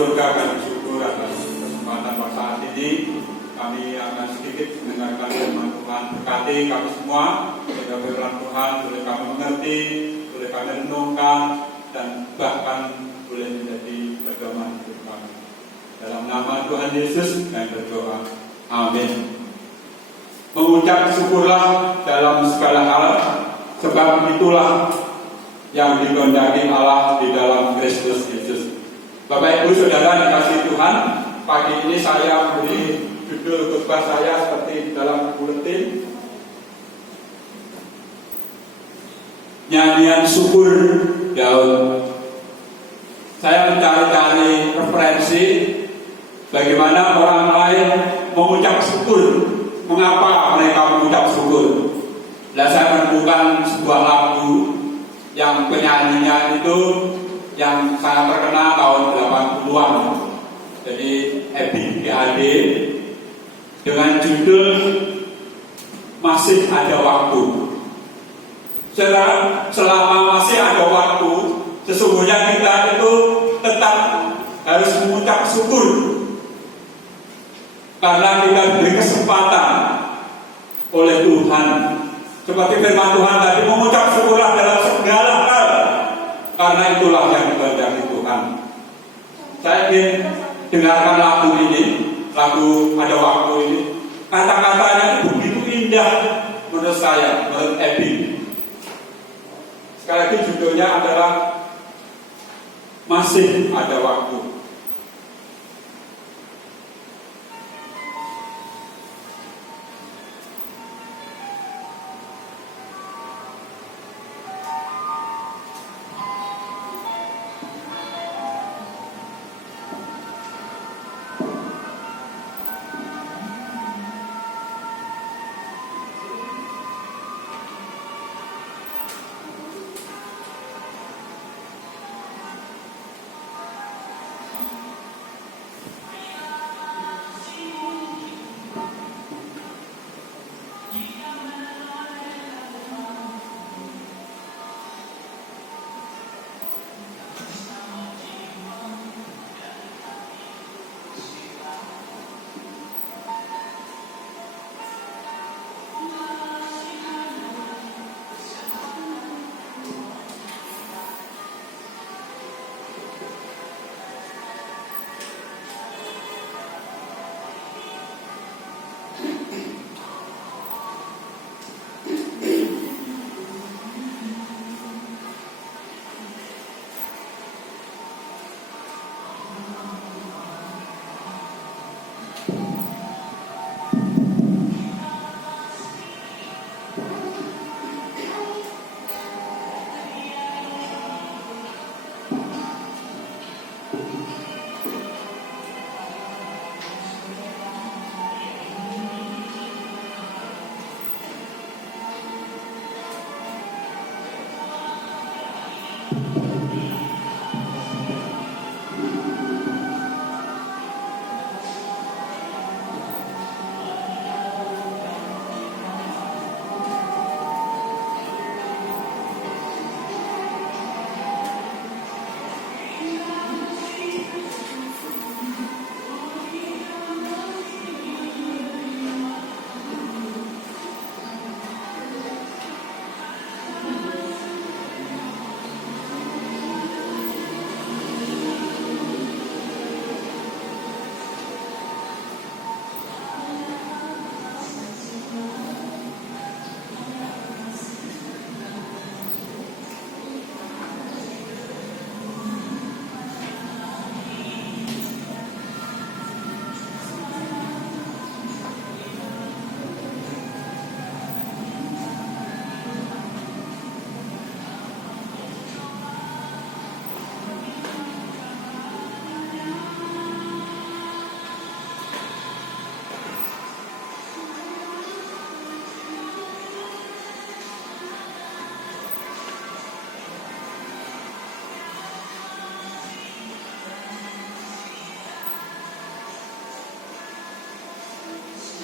surga, kami syukur atas kesempatan saat ini. Kami akan sedikit mendengarkan firman Tuhan. Berkati kami semua, sehingga firman Tuhan boleh kami mengerti, boleh kami renungkan, dan bahkan boleh menjadi pedoman hidup kami. Dalam nama Tuhan Yesus kami berdoa. Amin. Mengucap syukurlah dalam segala hal, sebab itulah yang dikehendaki Allah di dalam Kristus Yesus. Bapak Ibu Saudara dikasihi Tuhan, pagi ini saya memberi judul khotbah saya seperti dalam buletin, nyanyian syukur Daud. Saya mencari-cari referensi bagaimana orang lain mengucap syukur, mengapa mereka mengucap syukur. Dan saya menemukan sebuah lagu yang penyanyinya itu yang sangat terkenal tahun 80-an. Jadi Ebit PAD dengan judul Masih Ada Waktu. Selama masih ada waktu, sesungguhnya kita itu tetap harus mengucap syukur, karena kita diberi kesempatan oleh Tuhan. Seperti firman Tuhan tadi, mengucap syukurlah dalam segala hal, karena itulah yang dikehendaki Tuhan. Saya ingin dengarkan lagu ini, lagu Ada Waktu ini. Kata-katanya begitu indah menurut saya, menurut Ebi. Sekali lagi judulnya adalah Masih Ada Waktu.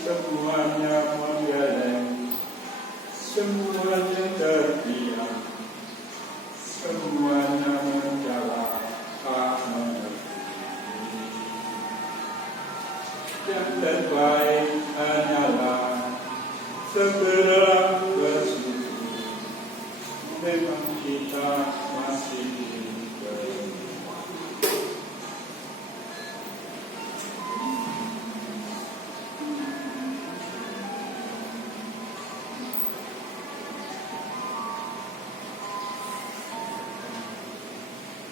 Semuanya menggeleng, semuanya terdiam, semuanya menjalan tak mengerti. segera bersujud. Memang kita masih diberi.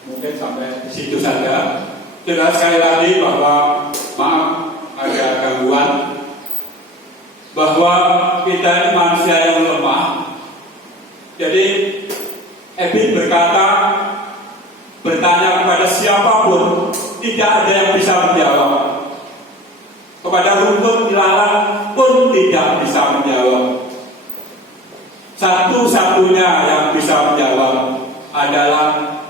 Mungkin sampai di situ saja. Jelas sekali lagi bahwa maaf ada gangguan, bahwa kita ini manusia yang lemah. Jadi Ebit bertanya kepada siapapun, tidak ada yang bisa menjawab. Kepada rumput ilalang pun tidak bisa menjawab. Satu-satunya yang bisa menjawab adalah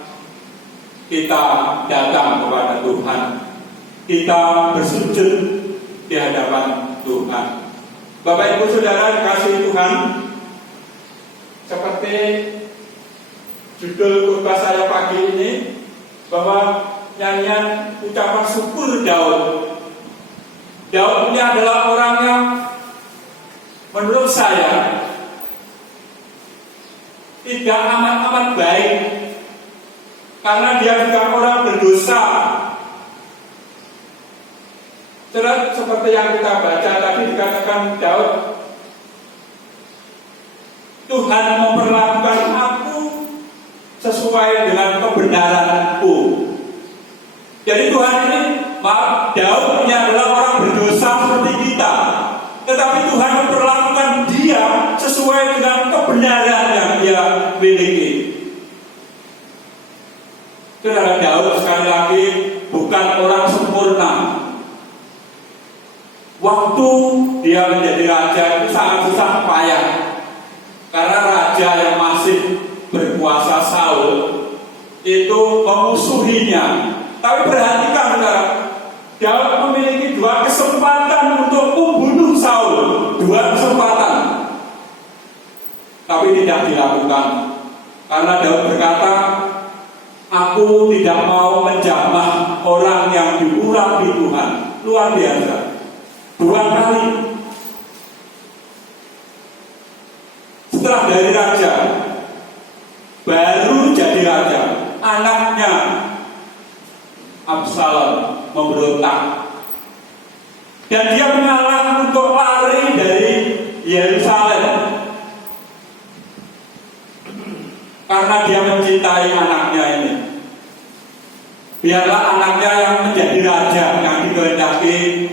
kita datang kepada Tuhan, kita bersujud di hadapan Tuhan. Bapak Ibu Saudara dikasihi Tuhan, seperti judul khotbah saya pagi ini, bahwa nyanyian ucapan syukur Daud. Daud ini adalah orang yang menurut saya tidak amat-amat baik, karena dia juga orang berdosa. Seperti yang kita baca tadi, dikatakan Daud, Tuhan memperlakukan aku sesuai dengan kebenaranku. Jadi Tuhan ini, Daud ini adalah orang berdosa seperti kita, tetapi Tuhan memperlakukan dia sesuai dengan kebenaran yang dia miliki. Saudara, Daud sekali lagi bukan orang sempurna. Waktu dia menjadi raja itu sangat susah payah, karena raja yang masih berkuasa Saul itu memusuhinya. Tapi perhatikan saudara, Daud memiliki dua kesempatan untuk membunuh Saul, dua kesempatan, tapi tidak dilakukan, karena Daud berkata, aku tidak mau menjamah orang yang diurapi Tuhan. Luar biasa. Dua kali. Setelah dari raja, baru jadi raja, anaknya Absalom memberontak, dan dia mengalah untuk lari dari Yerusalem, karena dia mencintai anaknya ini. Biarlah anaknya yang menjadi raja, yang dikehendaki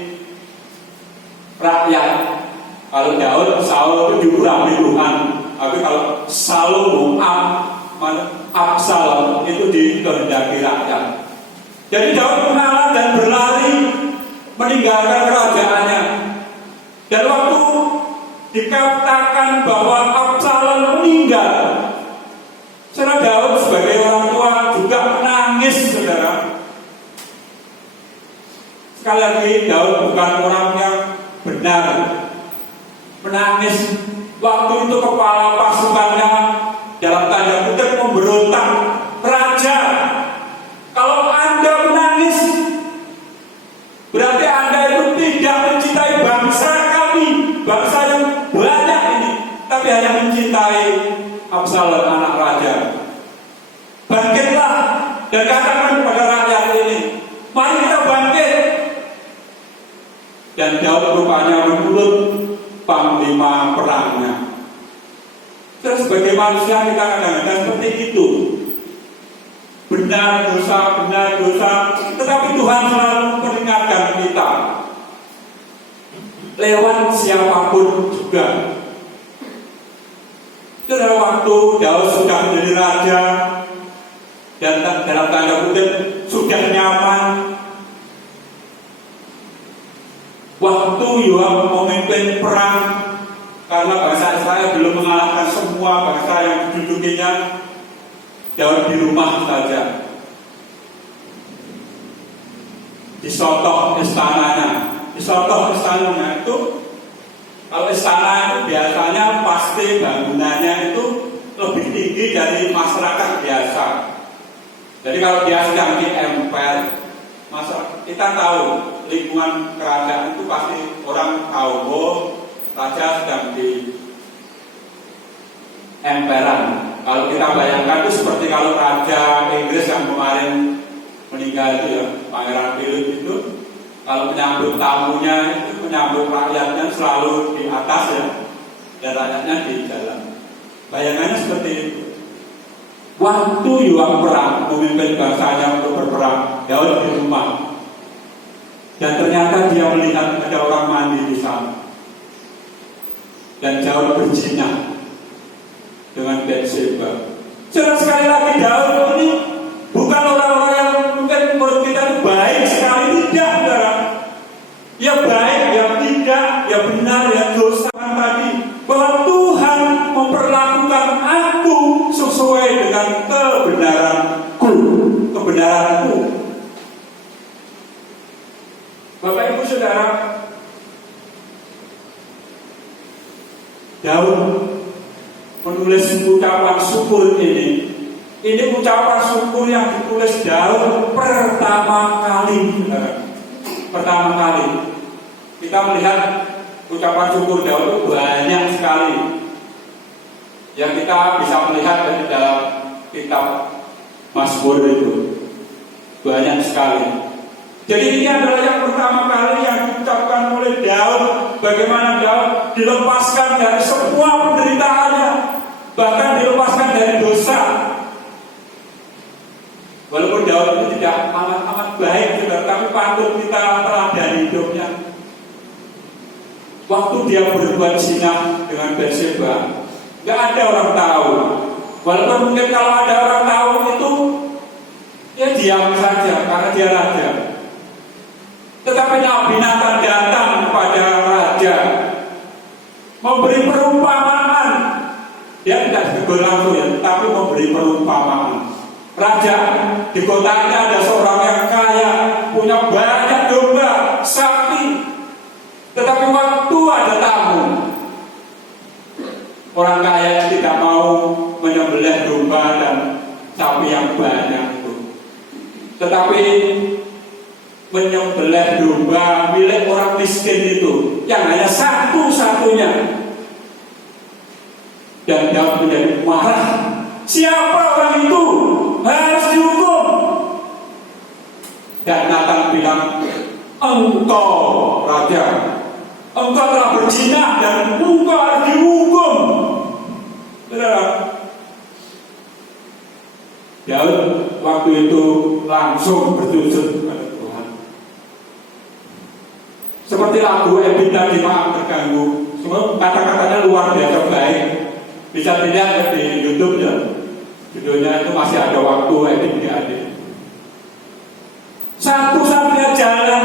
rakyat. Kalau Daud, Saul itu diurapi Tuhan, tapi kalau Salomo, Absalom itu dikehendaki rakyat. Jadi Daud mengalah dan berlari meninggalkan kerajaannya. Dan waktu dikatakan bahwa Absalom meninggal, saudara, Daud sebagai orang tua juga menangis, saudara. Sekali lagi, Daud bukan orang yang benar, menangis. Waktu itu kepala pasukannya dalam tanda kutip memberontak. Raja, kalau Anda menangis, berarti Anda itu tidak mencintai bangsa kami, bangsa yang banyak ini, tapi hanya mencintai Absalom, anak raja. Bangkitlah dan katakan kepada rakyat ini, mari kita bangkit. Dan Daud rupanya menurut panglima perangnya. Terus sebagai manusia kita kadang-kadang seperti itu, benar dosa, tetapi Tuhan selalu memperingatkan kita lewat siapapun juga. Pada waktu Daud sudah menjadi raja dan dalam tanda kutip sudah nyaman, waktu Yoab memimpin perang, karena bangsa Israel belum mengalahkan semua bangsa yang didudukinya, Daud di rumah saja, disotoh istananya itu. Kalau istana itu biasanya pasti bangunannya itu lebih tinggi dari masyarakat biasa. Jadi kalau dia sedang diempel, kita tahu lingkungan kerajaan itu pasti orang tahu, raja sedang emperan. Kalau kita bayangkan itu seperti kalau Raja Inggris yang kemarin meninggal itu ya, Pangeran Philip itu, kalau menyambut tamunya itu menyambut rakyatnya selalu di atas ya, dan rakyatnya di dalam. Bayangannya seperti itu. Waktu Yoab perang memimpin bangsanya untuk berperang, Daud di rumah, dan ternyata dia melihat ada orang mandi di sana, dan Daud berzina dengan Bathsheba. Jelas sekali lagi Daud ini bukan orang-orang yang mungkin menurut kita itu baik sekali, tidak, saudara. Ya baik, ya tidak, ya benar, ya dosa tadi. Bahwa Tuhan memperlakukan aku sesuai dengan kebenaranku. Bapak Ibu Saudara, Daud menulis ucapan syukur ini. Ini ucapan syukur yang ditulis Daud pertama kali. Pertama kali kita melihat ucapan syukur Daud itu banyak sekali yang kita bisa melihat dari dalam kitab Mazmur itu, banyak sekali. Jadi ini adalah yang pertama kali yang diucapkan oleh Daud, bagaimana Daud dilepaskan dari semua penderitaannya, bahkan dilepaskan dari dosa. Walaupun Daud itu tidak amat baik, tapi patut kita teladani hidupnya. Waktu dia berbuat zina dengan Bathsheba, nggak ada orang tahu. Walaupun mungkin kalau ada orang tahu itu, ya diam saja karena dia raja. Tetapi Nabi Nathan datang kepada raja, memberi perumpamaan. Dia tidak ditegur langsung ya, tapi memberi perumpamaan. Raja, di kota ini ada seorang yang kaya, punya banyak domba, sapi. Tetapi waktu ada tamu, orang kaya yang tidak mau menyembelih domba dan sapi yang banyak itu, tetapi menyembelih domba milik orang miskin itu yang hanya satu-satunya. Dan Daud menjadi marah. Siapa orang itu? Harus dihukum. Dan Nathan bilang, engkau raja, engkau telah berzina dan engkau harus dihukum. Saudara, Daud waktu itu langsung bersujud kepada Tuhan. Seperti lagu Ebit tadi, maaf terganggu. Semua kata-katanya luar biasa baik. Bisa dilihat di YouTube ya. Videonya itu masih ada waktu Ebit diadik. Satu-satunya jalan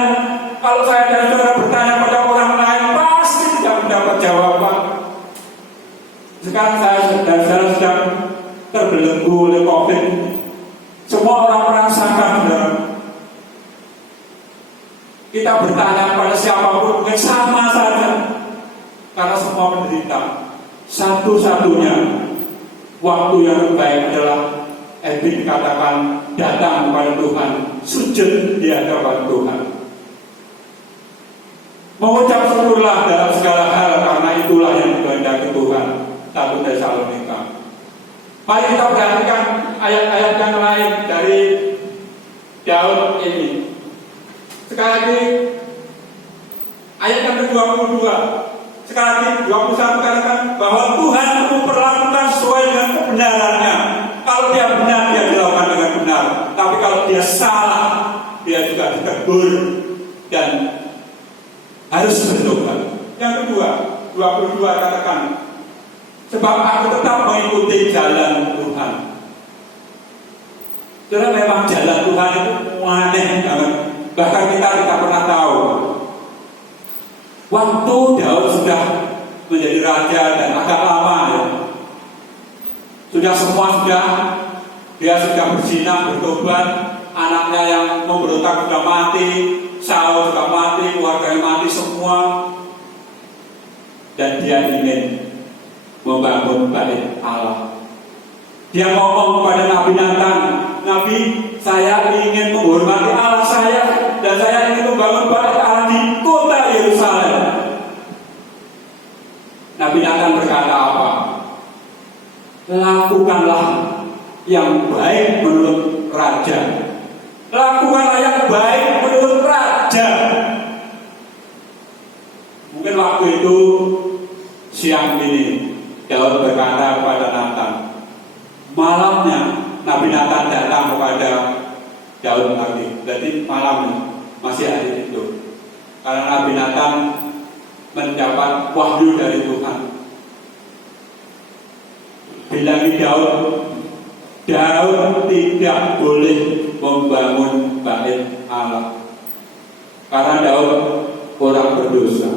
kalau saya dan saudara bertanya pada orang lain pasti tidak mendapat jawaban. Sekarang saya dan saudara sedang terbelenggu oleh COVID. Semua orang merasakan, saudara. Kita bertanya pada siapapun mungkin sama saja, karena semua menderita. Satu-satunya waktu yang terbaik adalah Ebit dikatakan datang kepada Tuhan, sujud di hadapan Tuhan, mengucap syukurlah dalam segala hal, karena itulah yang dikehendaki Tuhan. 1 Tesalonika. Mari kita perhatikan ayat-ayat yang lain dari Daud ini. Sekali lagi ayat yang ke-22. Sekali lagi 21 katakan bahwa Tuhan memperlakukan sesuai dengan kebenarannya. Kalau dia benar, dia dilakukan dengan benar. Tapi kalau dia salah, dia juga ditegur dan harus bertobat. Yang kedua, 22 katakan, sebab aku tetap mengikuti jalan Tuhan. Karena memang jalan Tuhan itu aneh banget. Bahkan kita tidak pernah tahu. Waktu Daud sudah menjadi raja dan agak lama ya, sudah dia sudah berzina, bertobat, anaknya yang memberontak sudah mati, Saul sudah mati, keluarganya mati semua, dan dia ingin membangun bait Allah. Dia ngomong kepada Nabi Nathan, Nabi, saya ingin menghormati Allah saya, dan saya ingin membangun bait Allah di kota Yerusalem. Nabi Nathan berkata apa? lakukanlah yang baik menurut raja. Lakukanlah yang baik menurut raja. Mungkin waktu itu siang ini Daud berkata kepada Nathan. Malamnya Nabi Nathan datang kepada Daud lagi. Jadi malamnya masih hari itu. Karena Nabi Nathan mendapat wahyu dari Tuhan. Bilangi Daud tidak boleh membangun bait Allah karena Daud orang berdosa.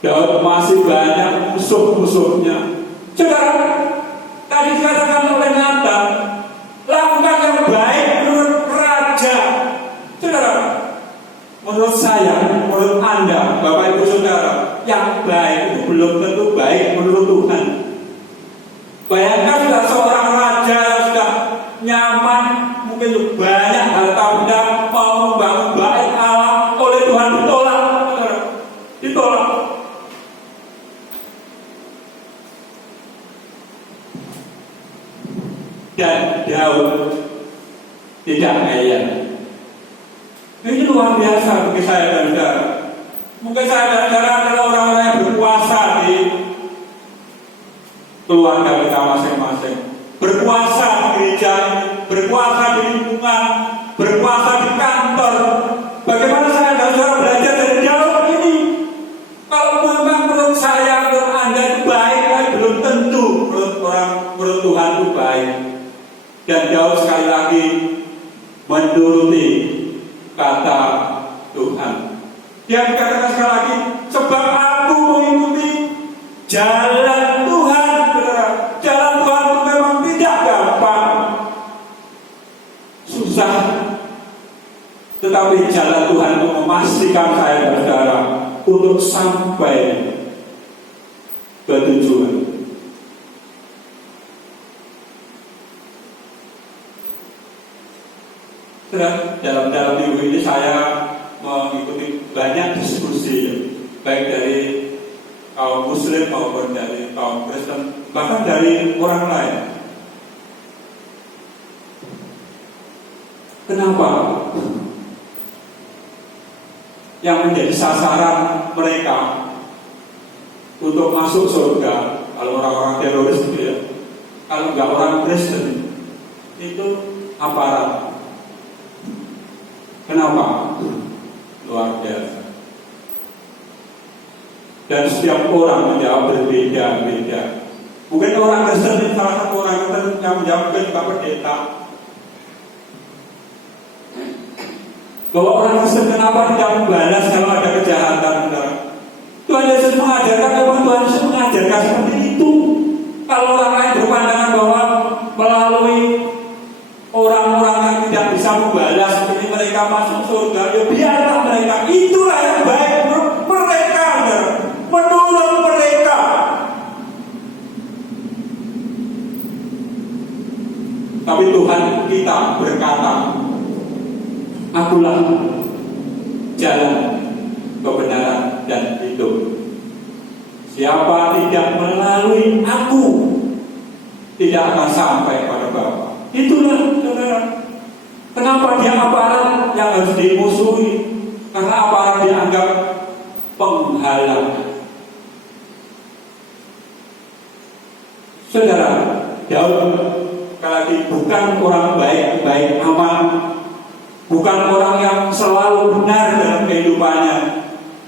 Daud masih banyak musuh-musuhnya. Saudara, tadi dikatakan oleh Nathan, lakukan yang baik menurut raja. Saudara, menurut saya, menurut Anda, Bapak Ibu Saudara, yang baik itu belum tentu baik menurut Tuhan. Bayangkan sudah seorang raja sudah nyaman, mungkin banyak harta benda, mau membangun bait Allah, oleh Tuhan ditolak, saudara. Ditolak. Dan Daud tidak ngeyel. Ini luar biasa bagi saya dan saudara. Mungkin saya dan saudara adalah orang-orang yang berkuasa di keluarga kita masing-masing, berkuasa di gereja, berkuasa di lingkungan, berkuasa di kantor. Bagaimana saya dan saudara belajar dari Daud ini? Kalau memang menurut saya, menurut Anda itu baik, tapi belum tentu menurut Tuhan itu baik. Dan Daud sekali lagi menuruti kata Tuhan. Dia dikatakan sekali lagi, sebab aku mengikuti jalan Tuhan. Jalan Tuhan itu memang tidak gampang, susah. Tetapi jalan Tuhan itu memastikan saya dan saudara untuk sampai ke tujuan. Dalam minggu ini saya mengikuti banyak diskusi, baik dari kaum Muslim maupun dari kaum Kristen, bahkan dari orang lain. Kenapa yang menjadi sasaran mereka untuk masuk surga, kalau orang-orang teroris itu ya, kalau nggak orang Kristen itu aparat? Kenapa? Luar biasa. Dan setiap orang menjawab berbeda-beda. Mungkin orang Kristen, salah satu orang Kristen yang menjawab juga pendeta. Bahwa orang Kristen kenapa tidak membalas kalau ada kejahatan? Tuhan Yesus mengajarkan, Tuhan Yesus mengajarkan seperti itu. Kalau orang lain berpandangan bahwa melalui orang-orang yang tidak bisa membalas seperti mereka masuk surga, ya biarlah mereka. Itulah yang baik menurut mereka, menurut mereka. Tapi Tuhan kita berkata, akulah jalan, kebenaran, dan hidup. Siapa tidak melalui aku tidak akan sampai pada Bapa. Itulah saudara. Kenapa dia aparat yang harus dimusuhi? Karena aparat dianggap penghalang. Saudara, Daud lagi bukan orang baik aman, bukan orang yang selalu benar dalam kehidupannya,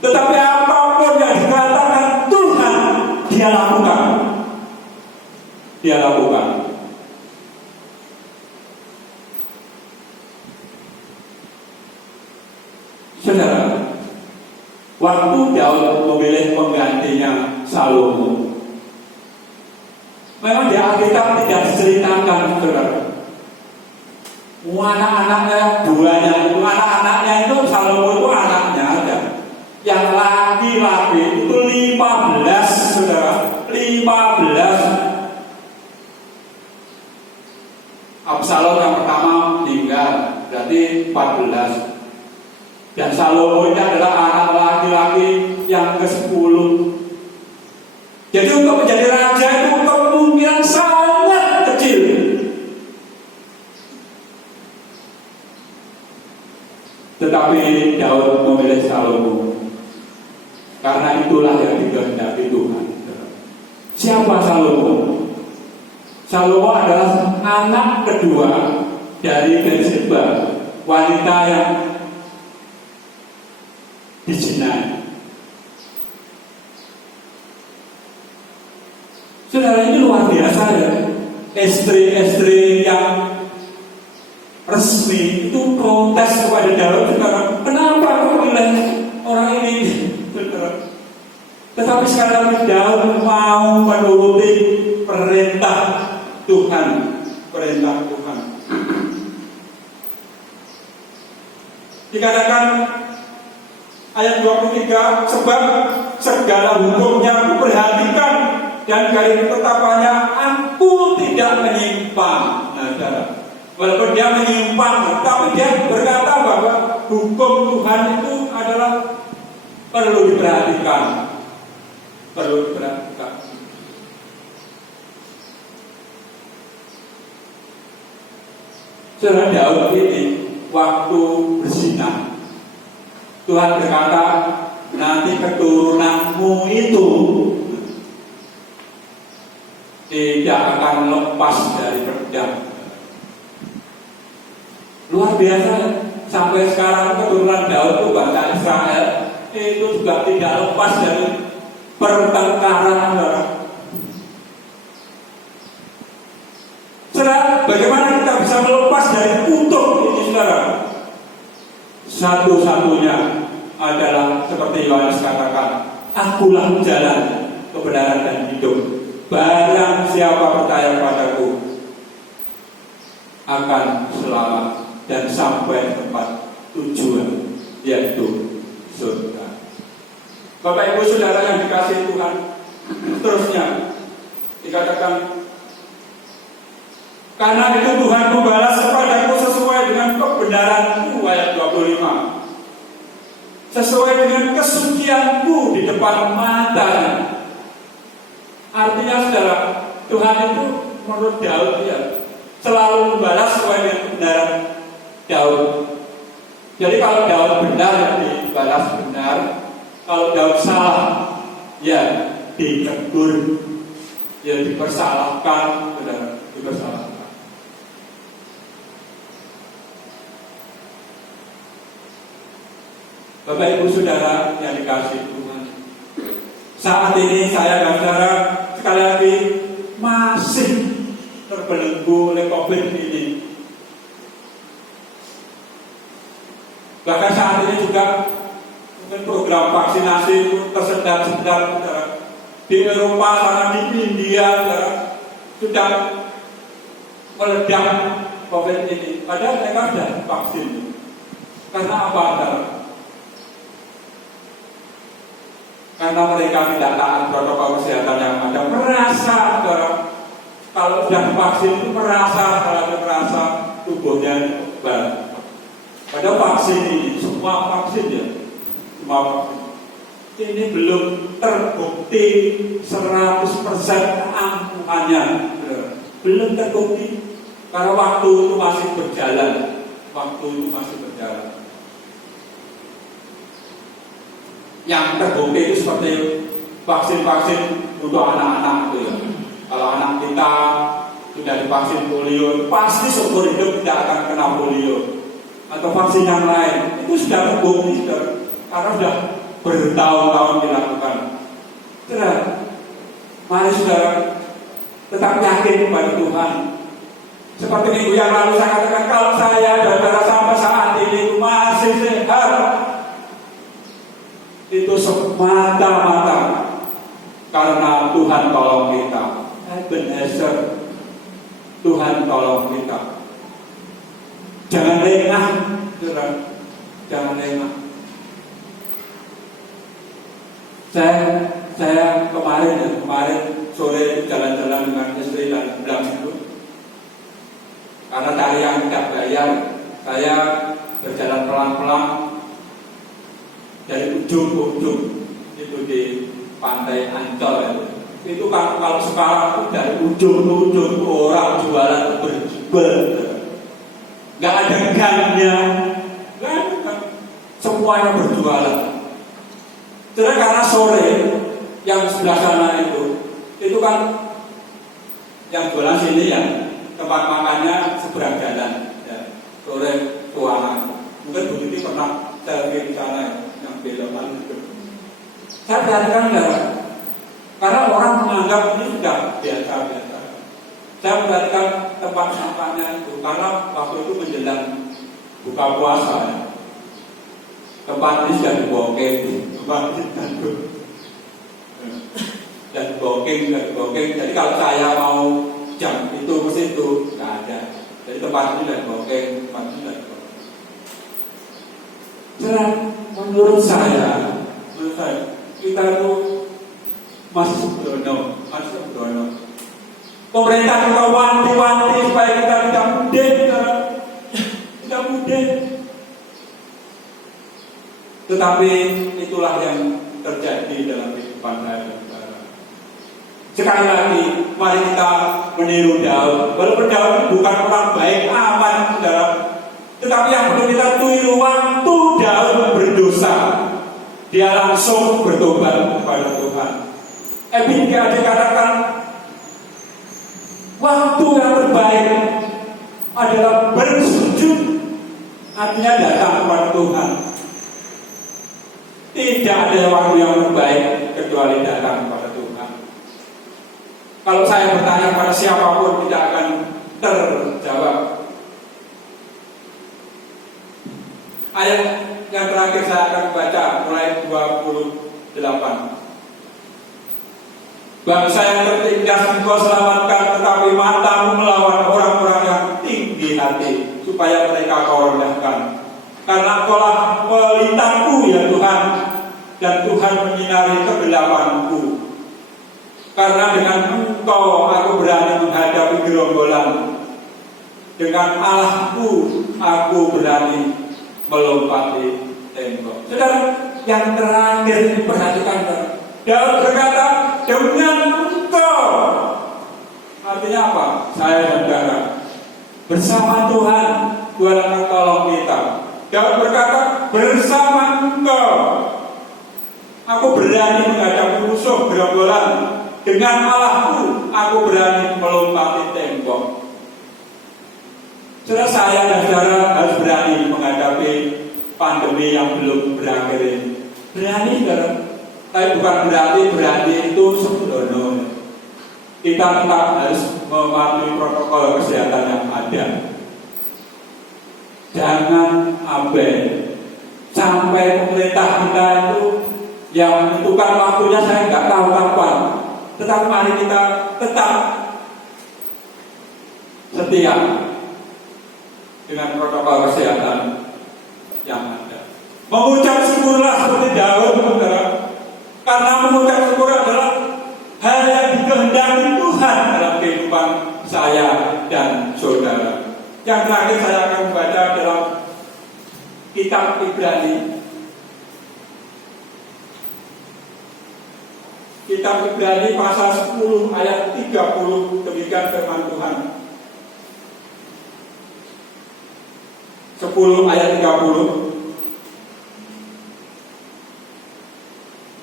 tetapi apapun yang dikatakan Tuhan, dia lakukan. Dia lakukan. Saudara, waktu Daud memilih penggantinya Salomo, memang di Alkitab tidak diceritakan, saudara. Anak-anaknya duanya, anak-anaknya itu Salomo itu anaknya ada. Yang laki-laki itu 15, saudara, 15. Absalom yang pertama meninggal, berarti 14. Dan Salomo ini adalah anak laki-laki yang ke-10. Jadi untuk menjadi raja itu untuk Siapa Salomo? Salomo adalah anak kedua dari Batseba, wanita yang dizinai. Saudara, ini luar biasa ya. Istri-istri yang resmi itu protes kepada Daud, saudara. Kenapa kau pilih orang ini, saudara? Tetapi sekarang Daud mau menuruti perintah Tuhan, perintah Tuhan. Dikatakan ayat 23, sebab segala hukumnya aku perhatikan dan dari ketetapannya aku tidak menyimpang. Nah, saudara, walaupun dia menyimpang, tapi dia berkata bahwa hukum Tuhan itu adalah perlu diperhatikan, perlu diperhatikan. Saudara, Daud ini waktu berzina, Tuhan berkata, nanti keturunanmu itu tidak akan lepas dari pedang. Luar biasa. Sampai sekarang keturunan Daud itu bangsa Israel itu juga tidak lepas dari pertengkaran. Saudara, bagaimana kita bisa melepas dari kutuk ini, saudara? Satu-satunya adalah seperti Yohanes katakan, akulah jalan, kebenaran dan hidup. Barang siapa percaya padaku akan selamat dan sampai tempat tujuan, yaitu surga. Bapak Ibu Saudara yang dikasihi Tuhan, seterusnya dikatakan, karena itu Tuhan membalas kepadaku sesuai dengan kebenaranku, ayat 25, sesuai dengan kesucianku di depan matanya. Artinya, saudara, Tuhan itu menurut Daud ya selalu membalas sesuai dengan kebenaran Daud. Jadi kalau Daud benar ya dibalas benar, kalau Daud salah ya ditegur, ya dipersalahkan, saudara, dipersalahkan. Bapak Ibu Saudara yang dikasihi Tuhan, saat ini saya dan saudara sekali lagi masih terbelenggu oleh COVID ini. Bahkan saat ini juga mungkin program vaksinasi itu tersendat-sendat, saudara. Di Eropa sana, di India, saudara, sudah meledak COVID ini. Padahal mereka sudah vaksin. Karena apa, saudara? Karena mereka tidak taat protokol kesehatan yang ada. Merasa, saudara, kalau sudah vaksin itu merasa tubuhnya kebal. Padahal vaksin ini, semua vaksin ya, semua vaksin ini belum terbukti 100% keampuhannya, belum terbukti. Karena waktu itu masih berjalan, Yang terbukti itu seperti vaksin-vaksin untuk anak-anak itu ya. Kalau anak kita sudah divaksin polio, pasti seumur hidup tidak akan kena polio. Atau vaksin yang lain, itu sudah terbukti, karena sudah bertahun-tahun dilakukan. Saudara, mari saudara tetap yakin kepada Tuhan. Seperti minggu yang lalu saya katakan, kalau saya dan saudara sampai saat ini masih sehat, itu semata-mata karena Tuhan tolong kita. Ebenezer, Tuhan tolong kita. Jangan lengah, saudara, jangan lengah. Saya kemarin sore jalan-jalan dengan istri dan bilang itu, karena tadi yang tidak bayar, saya berjalan pelan-pelan dari ujung ke ujung itu di pantai Ancol itu kan kalau sekarang itu dari ujung ke ujung orang jualan berjubel, nggak ada gangnya, kan semuanya berjualan. Karena sore yang sebelah sana itu itu kan yang jualan sini ya, tempat makannya seberang jalan ya, sore ruangan. Mungkin Bu Titi pernah selfie di sana ya, yang belokan itu. Saya perhatikan ya, karena orang menganggap ini sudah biasa-biasa. Saya perhatikan tempat makannya itu, karena waktu itu menjelang buka puasa ya. Tempat ini sudah dibongkeng, tempat ini dan booking. Jadi kalau saya mau jam itu ke situ nggak ada. Jadi tempat ini dan booking, tempat ini dan booking. Jadi menurut saya kita itu masih sembrono. Pemerintah kita wanti-wanti supaya kita tidak mudik. Tetapi itulah yang terjadi dalam kehidupan saya. Sekali lagi, mari kita meniru Daud. Walaupun Daud bukan orang baik amat, saudara, tetapi yang perlu kita tiru waktu Daud berdosa, dia langsung bertobat kepada Tuhan. Abigail dikatakan waktu yang terbaik adalah bersujud, artinya datang kepada Tuhan. Tidak ada waktu yang terbaik kecuali datang kepada Tuhan. Kalau saya bertanya kepada siapapun tidak akan terjawab. Ayat yang terakhir saya akan baca mulai 28. Bangsa yang tertindas engkau selamatkan, tetapi matamu melawan orang-orang yang tinggi hati, supaya mereka kau rendahkan. Karena engkaulah pelitaku ya Tuhan, dan Tuhan menyinari kegelapanku. Karena dengan engkau aku berani menghadapi gerombolan, dengan Allahku aku berani melompati tembok. Saudara, yang terakhir diperhatikan, Daud berkata, dengan engkau. Artinya apa? Saya dan saudara bersama Tuhan, Tuhan akan tolong kita. Daud berkata, bersama engkau aku berani menghadapi musuh gerombolan, dengan Allahku aku berani melompati tembok. Saudara, saya dan saudara harus berani menghadapi pandemi yang belum berakhir ini. Berani, saudara. Tapi bukan berarti itu sembrono. Kita tetap harus mematuhi protokol kesehatan yang ada. Jangan abai sampai pemerintah kita itu yang menentukan waktunya saya nggak tahu kapan. Tetapi mari kita tetap setia dengan protokol kesehatan yang ada. Mengucap syukurlah seperti Daud, saudara. Karena mengucap syukur adalah hal yang dikehendaki Tuhan dalam kehidupan saya dan saudara. Yang terakhir saya akan membaca dalam kitab Ibrani. Kitab Ibrani pasal 10 ayat 30, demikian firman Tuhan. 10 ayat 30.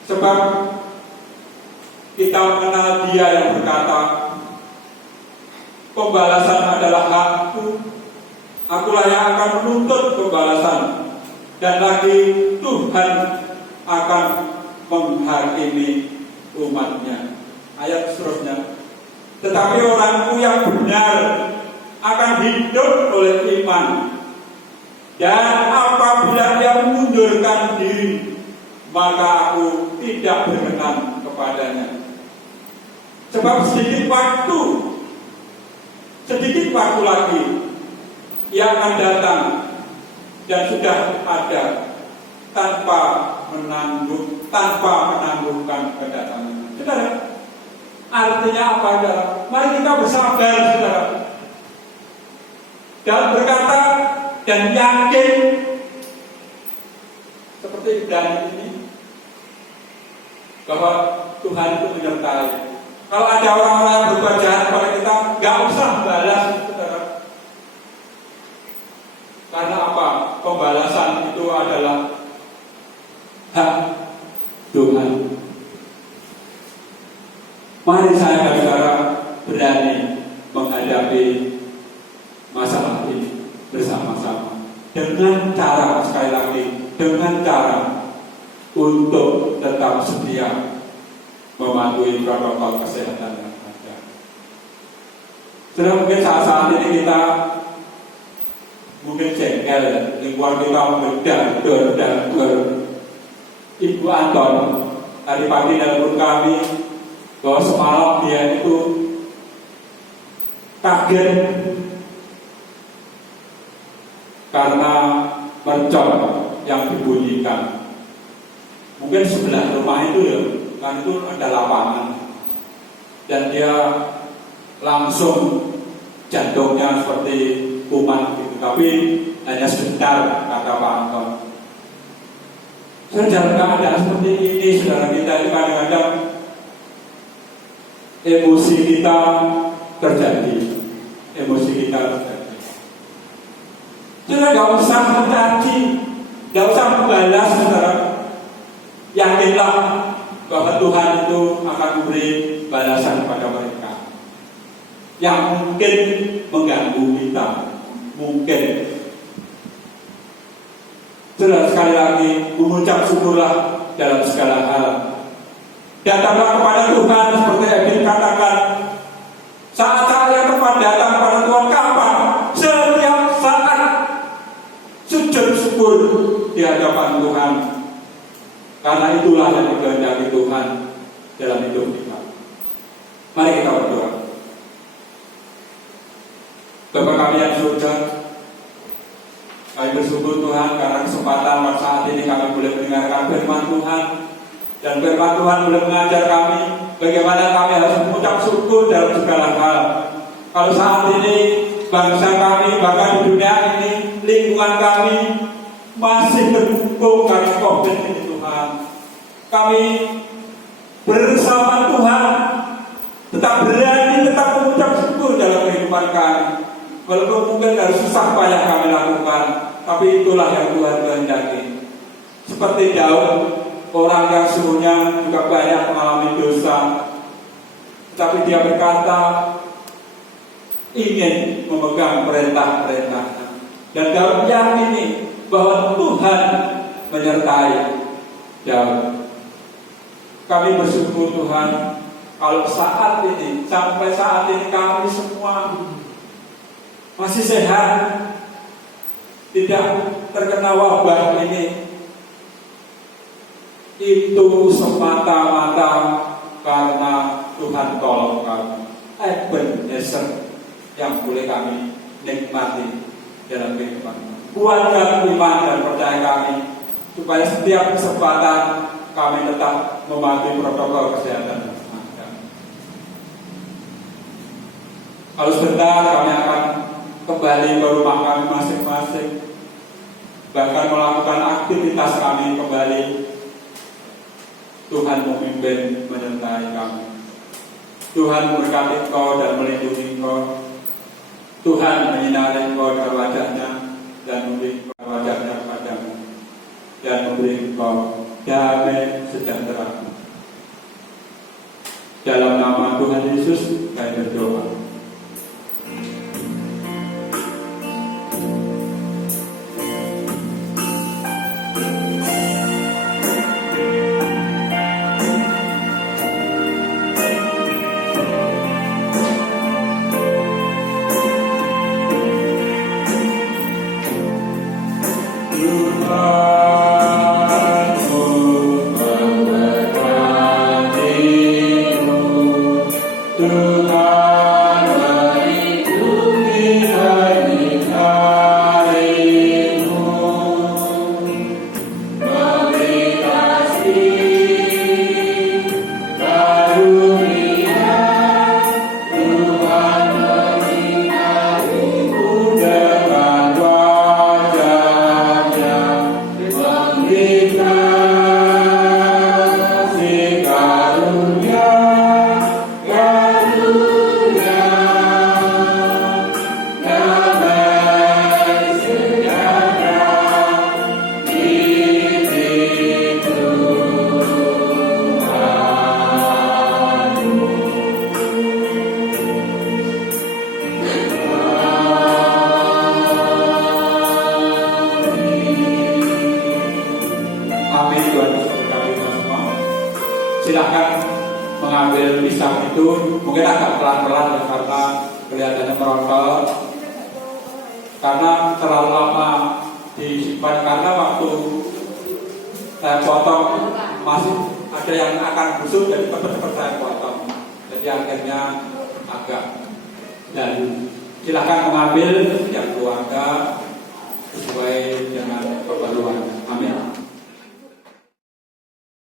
Sebab kita mengenal Dia yang berkata, pembalasan adalah hakku, akulah yang akan menuntut pembalasan, dan lagi Tuhan akan menghakimi umatnya. Ayat seterusnya, tetapi orangku yang benar akan hidup oleh iman, dan apabila dia mengundurkan diri, maka aku tidak berkenan kepadanya. Sebab sedikit waktu lagi ia akan datang, dan sudah ada tanpa menanggungkan kedatangannya. Saudara, artinya apa, saudara? Mari kita bersabar, saudara. Dan berkata dan yakin seperti Ibrani ini, bahwa Tuhan itu menyertai. Kalau ada orang-orang yang berbuat jahat kepada kita, nggak usah balas, saudara. Karena apa? Pembalasan itu adalah hak Tuhan. Mari saya dan saudara berani menghadapi masalah ini bersama-sama dengan cara, sekali lagi, dengan cara untuk tetap setia mematuhi protokol kesehatan yang ada. Sudah mungkin saat ini kita mungkin jengkel, lingkungan kita mungkin dar. Ibu Anton tadi pagi telepon kami bahwa semalam dia itu kaget karena mercon yang dibunyikan. Mungkin sebelah rumah itu ya, kan itu ada lapangan, dan dia langsung jantungnya seperti kuman gitu, tapi hanya sebentar, kata Pak Anton. Dalam keadaan seperti ini, saudara, kita itu kadang-kadang emosi kita terjadi. Saudara, gak usah mencaci, gak usah membalas, saudara. Yakinlah bahwa Tuhan itu akan memberi balasan kepada mereka yang mungkin mengganggu kita, mungkin. Saudara, sekali lagi mengucap syukurlah dalam segala hal. Datanglah kepada Tuhan seperti Ebin katakan, saat saya tepat datang kepada Tuhan kapan? Setiap saat sujud syukur di hadapan Tuhan. Karena itulah yang dikehendaki Tuhan dalam hidup kita. Mari kita berdoa. Bapa kami yang surga, kami bersyukur Tuhan karena kesempatan pada saat ini kami boleh mendengarkan firman Tuhan, dan firman Tuhan boleh mengajar kami bagaimana kami harus mengucap syukur dalam segala hal. Kalau saat ini bangsa kami, bahkan di dunia ini, lingkungan kami masih terkungkung karena COVID ini, Tuhan, kami bersama Tuhan tetap berani, tetap mengucap syukur dalam kehidupan kami. Walaupun mungkin harus susah payah kami lakukan, tapi itulah yang Tuhan kehendaki. Seperti Daud, orang yang sebenarnya juga banyak mengalami dosa, tapi dia berkata ingin memegang perintah-perintah. Dan Daud yakini bahwa Tuhan menyertai Daud. Kami bersyukur Tuhan, kalau saat ini, sampai saat ini kami semua masih sehat, tidak terkena wabah ini, itu semata-mata karena Tuhan tolong kami. Ebenezer yang boleh kami nikmati dalam kehidupan. Kuatkan iman dan percaya kami, supaya setiap kesempatan kami tetap mematuhi protokol kesehatan. Kalau sebentar kami akan kembali ke rumah kami masing-masing, bahkan melakukan aktivitas kami kembali. Tuhan memimpin, menyertai kami. Tuhan memberkati engkau dan melindungi engkau. Tuhan menyinari engkau dengan wajah-Nya dan memberi wajah-Nya kepadamu, dan memberi engkau damai sejahtera. Dalam nama Tuhan Yesus kami berdoa. Karunia silahkan mengambil pisang itu. Mungkin agak pelan-pelan ya, karena kelihatannya merontok. Karena terlalu lama disimpan, karena waktu saya potong masih ada yang akan busuk, jadi cepat-cepat saya potong. Jadi akhirnya agak lalu. Silahkan mengambil yang keluarga sesuai dengan keperluan. Amin.